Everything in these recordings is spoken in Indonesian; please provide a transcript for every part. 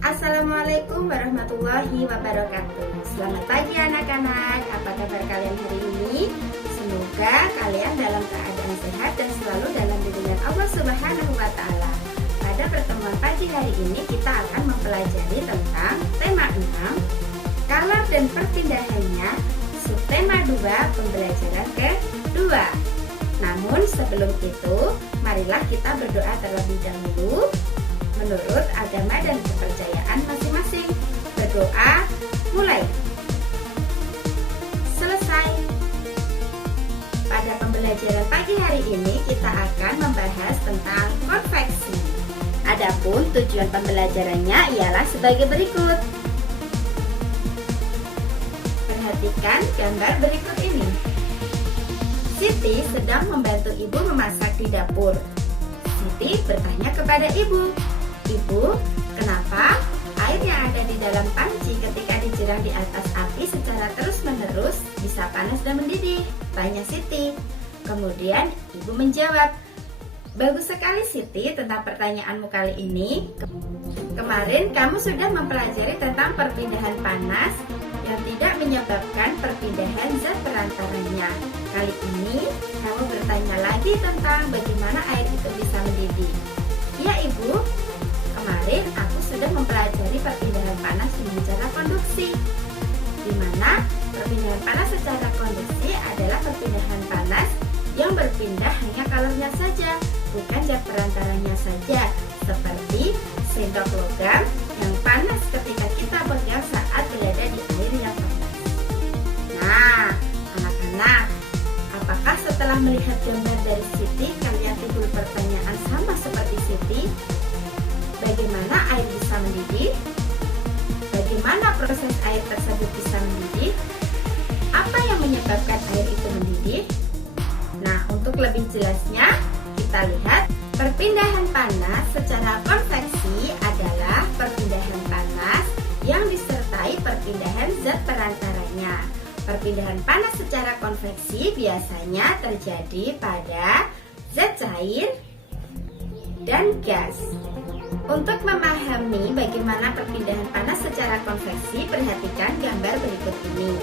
Assalamualaikum warahmatullahi wabarakatuh. Selamat pagi anak-anak. Apa kabar kalian hari ini? Semoga kalian dalam keadaan sehat dan selalu dalam lindungan Allah Subhanahu wa Ta'ala. Pada pertemuan pagi hari ini kita akan mempelajari tentang tema 6, kalar dan perpindahannya, subtema 2, pembelajaran kedua. Namun sebelum itu, marilah kita berdoa terlebih dahulu menurut agama dan kepercayaan masing-masing. Berdoa mulai. Selesai. Pada pembelajaran pagi hari ini kita akan membahas tentang konveksi. Adapun tujuan pembelajarannya ialah sebagai berikut. Perhatikan gambar berikut ini. Siti sedang membantu ibu memasak di dapur. Siti bertanya kepada ibu, "Ibu, kenapa air yang ada di dalam panci ketika disiram di atas api secara terus-menerus bisa panas dan mendidih?" tanya Siti. Kemudian ibu menjawab, "Bagus sekali Siti tentang pertanyaanmu kali ini. Kemarin kamu sudah mempelajari tentang perpindahan panas yang tidak menyebabkan perpindahan zat perantaranya. Kali ini kamu bertanya lagi tentang bagaimana air itu bisa mendidih." "Ya Ibu, kemarin aku sudah mempelajari perpindahan panas dengan cara konduksi, di mana perpindahan panas secara konduksi adalah perpindahan panas yang berpindah hanya kalornya saja, bukan zat perantaranya saja, seperti sendok logam yang panas ketika kita pegang saat berada di air yang panas." Nah, anak-anak, apakah setelah melihat gambar dari Siti kalian timbul pertanyaan sama seperti Siti? Bagaimana air bisa mendidih? Bagaimana proses air tersebut bisa mendidih? Apa yang menyebabkan air itu mendidih? Nah, untuk lebih jelasnya, kita lihat perpindahan panas secara konveksi adalah perpindahan panas yang disertai perpindahan zat perantaranya. Perpindahan panas secara konveksi biasanya terjadi pada zat cair dan gas. Untuk memahami bagaimana perpindahan panas secara konveksi, perhatikan gambar berikut ini.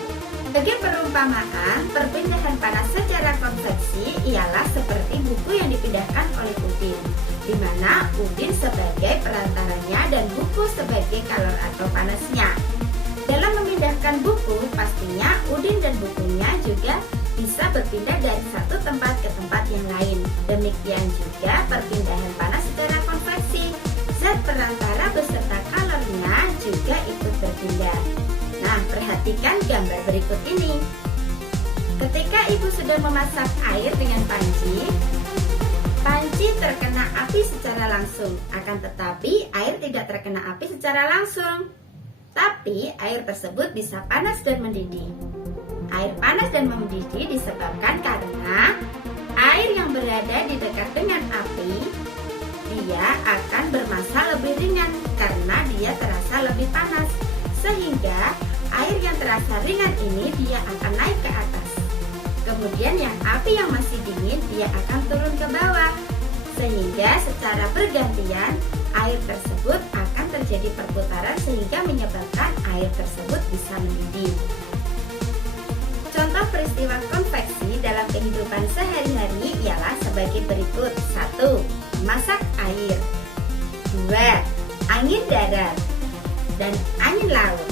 Sebagai perumpamaan, perpindahan panas secara konveksi ialah seperti buku yang dipindahkan oleh Udin, di mana Udin sebagai perantaranya dan buku sebagai kalor atau panasnya. Dalam memindahkan buku, pastinya Udin dan bukunya juga bisa berpindah dari satu tempat ke tempat yang lain. Demikian juga perpindahan panas secara konveksi. Zat perantara beserta kalornya juga ikut berpindah. Nah, perhatikan gambar berikut ini. Ketika ibu sudah memasak air dengan panci, panci terkena api secara langsung. Akan tetapi air tidak terkena api secara langsung. Tapi air tersebut bisa panas dan mendidih. Air panas dan mendidih disebabkan karena air yang berada di dekat dengan api, dia akan bermassa lebih ringan karena dia terasa lebih panas. Sehingga air yang terasa ringan ini dia akan naik ke atas. Kemudian yang api yang masih dingin dia akan turun ke bawah. Sehingga secara bergantian air tersebut akan terjadi perputaran sehingga menyebabkan air tersebut bisa mendidih. Contoh peristiwa konveksi dalam kehidupan sehari-hari ialah sebagai berikut. 1. Masak air. 2. Angin darat dan angin laut.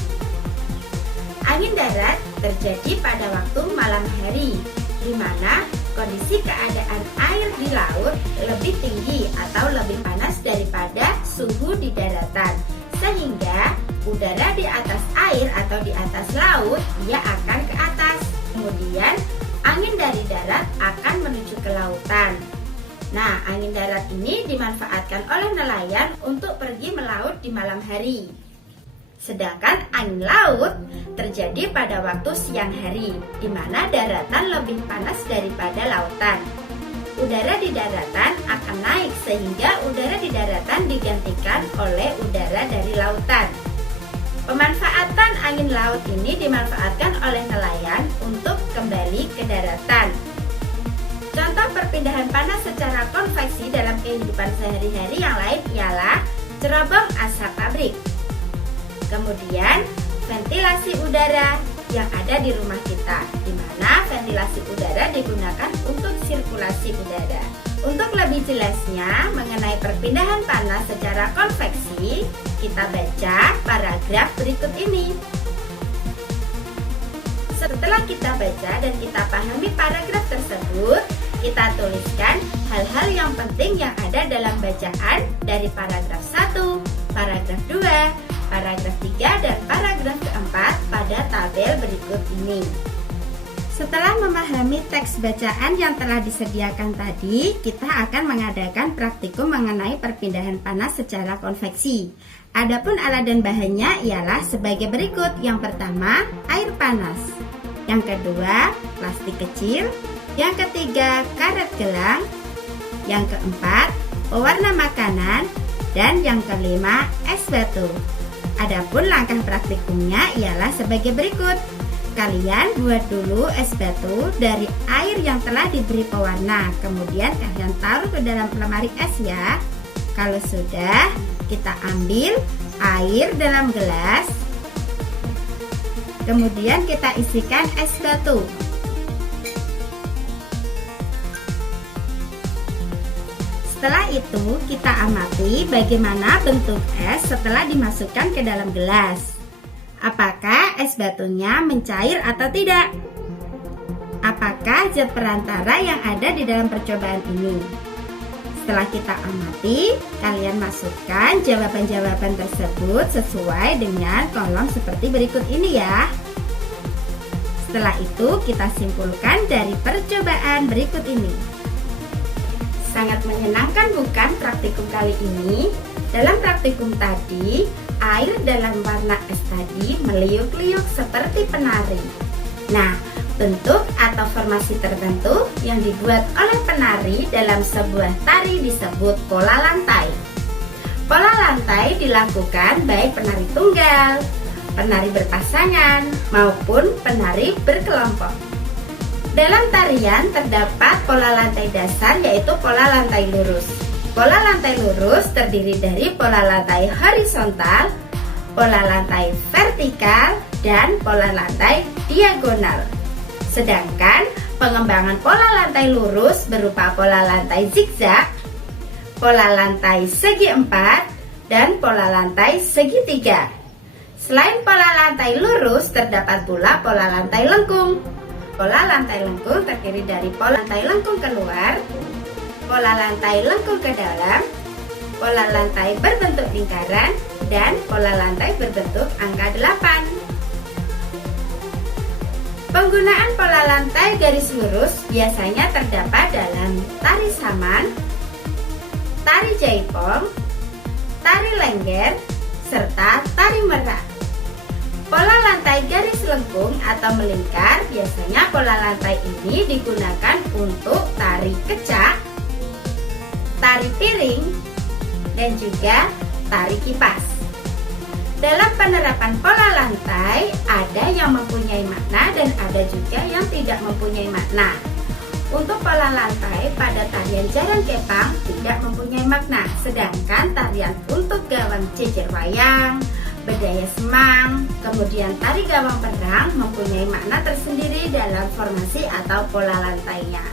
Angin darat terjadi pada waktu malam hari, di mana kondisi keadaan air di laut lebih tinggi atau lebih panas daripada suhu di daratan, sehingga udara di atas air atau di atas laut dia akan ke atas. Kemudian angin dari darat akan menuju ke lautan. Nah, angin darat ini dimanfaatkan oleh nelayan untuk pergi melaut di malam hari. Sedangkan angin laut terjadi pada waktu siang hari, di mana daratan lebih panas daripada lautan. Udara di daratan akan naik sehingga udara di daratan digantikan oleh udara dari lautan. Pemanfaatan angin laut ini dimanfaatkan oleh nelayan untuk kembali ke daratan. Contoh perpindahan panas secara konveksi dalam kehidupan sehari-hari yang lain ialah cerobong asap pabrik. Kemudian ventilasi udara yang ada di rumah kita, di mana ventilasi udara digunakan untuk sirkulasi udara. Untuk lebih jelasnya mengenai perpindahan panas secara konveksi, kita baca paragraf berikut ini. Setelah kita baca dan kita pahami paragraf tersebut, kita tuliskan hal-hal yang penting yang ada dalam bacaan dari paragraf 1, paragraf 2, paragraf 3, dan paragraf keempat pada tabel berikut ini. Setelah memahami teks bacaan yang telah disediakan tadi, kita akan mengadakan praktikum mengenai perpindahan panas secara konveksi. Adapun alat dan bahannya ialah sebagai berikut. Yang pertama, air panas. Yang kedua, plastik kecil. Yang ketiga, karet gelang. Yang keempat, pewarna makanan. Dan yang kelima, es batu. Adapun langkah praktikumnya ialah sebagai berikut. Kalian buat dulu es batu dari air yang telah diberi pewarna. Kemudian kalian taruh ke dalam lemari es ya. Kalau sudah, kita ambil air dalam gelas. Kemudian kita isikan es batu. Setelah itu kita amati bagaimana bentuk es setelah dimasukkan ke dalam gelas. Apakah es batunya mencair atau tidak? Apakah zat perantara yang ada di dalam percobaan ini? Setelah kita amati, kalian masukkan jawaban-jawaban tersebut sesuai dengan kolom seperti berikut ini ya. Setelah itu kita simpulkan dari percobaan berikut ini. Sangat menyenangkan bukan praktikum kali ini? Dalam praktikum tadi, air dalam warna es tadi meliuk-liuk seperti penari. Nah, bentuk atau formasi tertentu yang dibuat oleh penari dalam sebuah tari disebut pola lantai. Pola lantai dilakukan baik penari tunggal, penari berpasangan, maupun penari berkelompok. Dalam tarian terdapat pola lantai dasar yaitu pola lantai lurus. Pola lantai lurus terdiri dari pola lantai horizontal, pola lantai vertikal, dan pola lantai diagonal. Sedangkan pengembangan pola lantai lurus berupa pola lantai zigzag, pola lantai segi empat, dan pola lantai segitiga. Selain pola lantai lurus, terdapat pula pola lantai lengkung. Pola lantai lengkung terdiri dari pola lantai lengkung keluar, pola lantai lengkung ke dalam, pola lantai berbentuk lingkaran, dan pola lantai berbentuk angka 8. Penggunaan pola lantai garis lurus biasanya terdapat dalam tari saman, tari jaipong, tari lengger, serta tari merak. Pola lantai garis lengkung atau melingkar biasanya pola lantai ini digunakan untuk tari kecak, tari piring, dan juga tari kipas. Dalam penerapan pola lantai ada yang mempunyai makna dan ada juga yang tidak mempunyai makna. Untuk pola lantai pada tarian jaran kepang tidak mempunyai makna, sedangkan tarian untuk gawang jejer wayang, bedaya semang, kemudian tari gawang perang mempunyai makna tersendiri dalam formasi atau pola lantainya.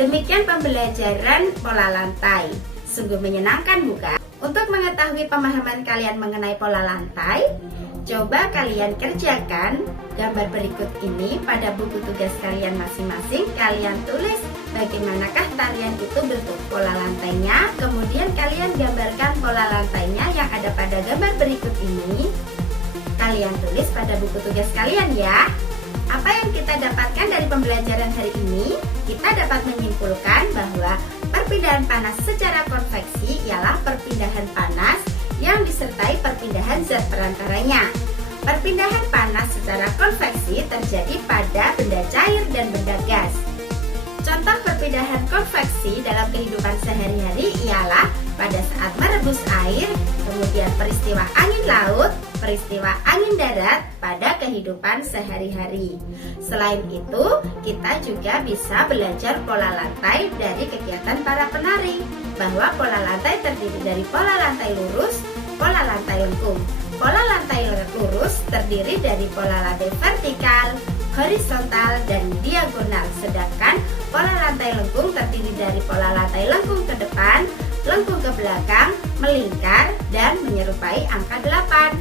Demikian pembelajaran pola lantai. Sungguh menyenangkan bukan? Untuk mengetahui pemahaman kalian mengenai pola lantai, coba kalian kerjakan gambar berikut ini pada buku tugas kalian masing-masing. Kalian tulis bagaimanakah tarian itu bentuk pola lantainya. Kemudian kalian gambarkan pola lantainya yang ada pada gambar berikut ini. Kalian tulis pada buku tugas kalian ya. Apa yang kita dapatkan dari pembelajaran hari ini? Kita dapat menyimpulkan bahwa perpindahan panas secara konveksi ialah perpindahan panas yang disertai perpindahan zat perantaranya. Perpindahan panas secara konveksi terjadi pada benda cair dan benda gas. Contoh perpindahan konveksi dalam kehidupan sehari-hari ialah pada saat merebus air, kemudian peristiwa angin laut, peristiwa angin darat pada kehidupan sehari-hari. Selain itu, kita juga bisa belajar pola lantai dari kegiatan para penari, bahwa pola lantai terdiri dari pola lantai lurus, pola lantai lengkung. Pola lantai terdiri dari pola lantai vertikal, horizontal, dan diagonal. Sedangkan pola lantai lengkung terdiri dari pola lantai lengkung ke depan, lengkung ke belakang, melingkar, dan menyerupai angka 8.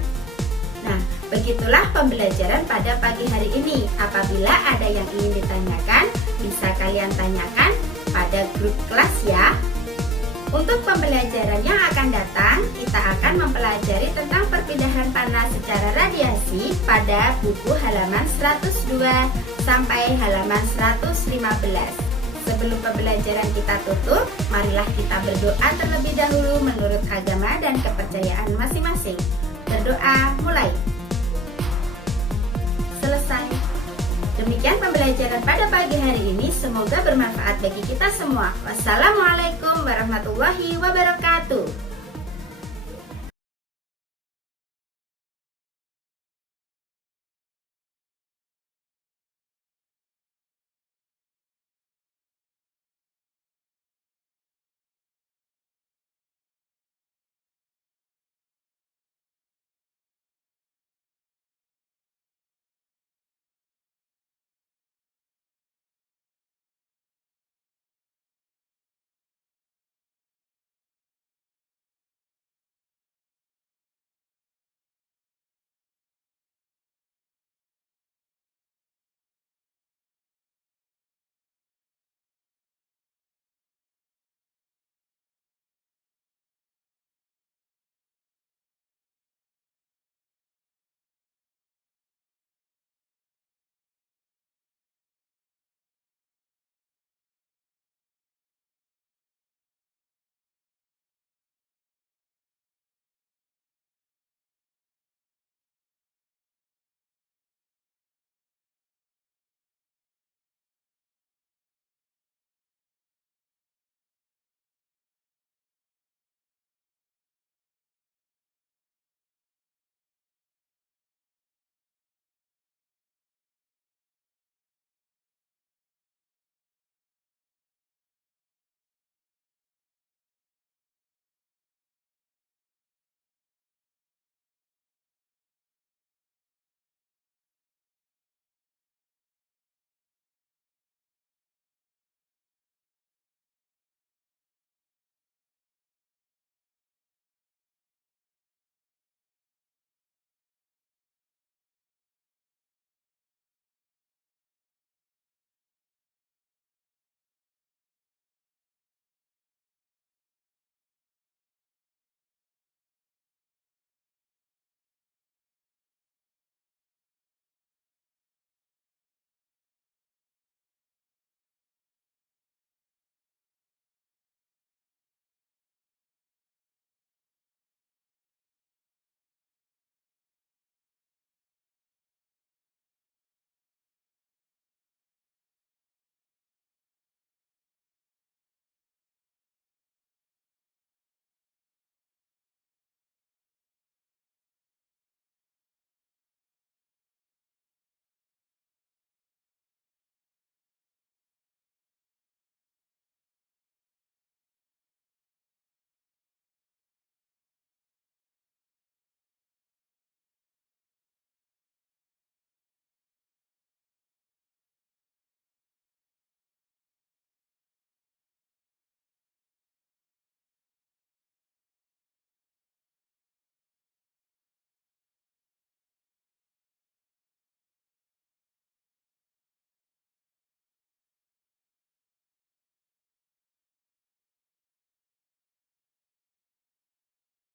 Nah, begitulah pembelajaran pada pagi hari ini. Apabila ada yang ingin ditanyakan, bisa kalian tanyakan pada grup kelas ya. Untuk pembelajaran yang akan datang, kita akan mempelajari tentang perpindahan panas secara radiasi pada buku halaman 102 sampai halaman 115. Sebelum pembelajaran kita tutup, marilah kita berdoa terlebih dahulu menurut agama dan kepercayaan masing-masing. Berdoa mulai. Selesai. Demikian pembelajaran pada pagi hari ini, semoga bermanfaat bagi kita semua. Wassalamualaikum warahmatullahi wabarakatuh.